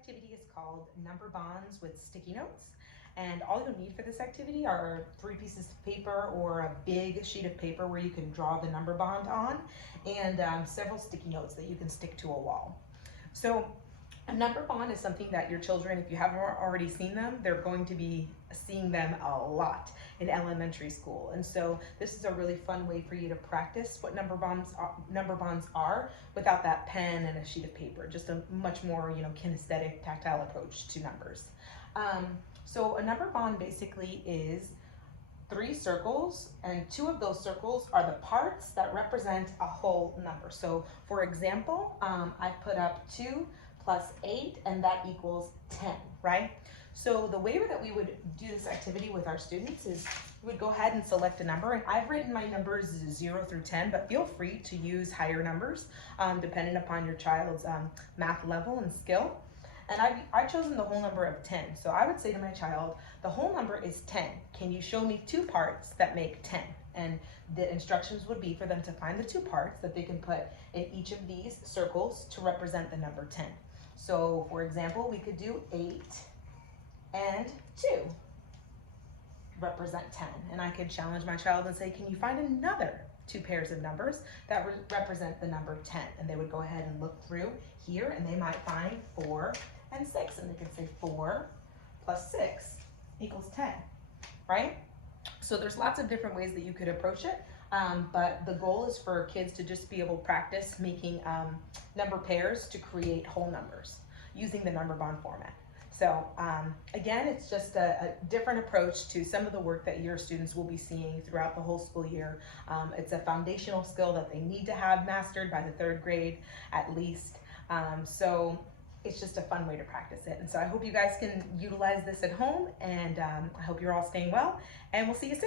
activity is called Number Bonds with Sticky Notes. And all you'll need for this activity are 3 pieces of paper or a big sheet of paper where you can draw the number bond on, and several sticky notes that you can stick to a wall. So a number bond is something that your children, if you haven't already seen them, they're going to be seeing them a lot in elementary school. And so this is a really fun way for you to practice what number bonds are without that pen and a sheet of paper. Just a much more, kinesthetic, tactile approach to numbers. So a number bond basically is 3 circles, and 2 of those circles are the parts that represent a whole number. So for example, I put up 2 plus 8, and that equals 10, right? So the way that we would do this activity with our students is we would go ahead and select a number, and I've written my numbers 0 through 10, but feel free to use higher numbers depending upon your child's math level and skill. And I've chosen the whole number of 10. So I would say to my child, the whole number is 10. Can you show me 2 parts that make 10? And the instructions would be for them to find the 2 parts that they can put in each of these circles to represent the number 10. So for example, we could do 8 and 2 represent 10. And I could challenge my child and say, can you find another 2 pairs of numbers that represent the number 10? And they would go ahead and look through here, and they might find 4 and 6, and they could say 4 plus 6 equals 10, right? So there's lots of different ways that you could approach it, but the goal is for kids to just be able to practice making number pairs to create whole numbers using the number bond format. So again, it's just a different approach to some of the work that your students will be seeing throughout the whole school year. It's a foundational skill that they need to have mastered by the 3rd grade at least. So it's just a fun way to practice it. And so I hope you guys can utilize this at home, and I hope you're all staying well, and we'll see you soon.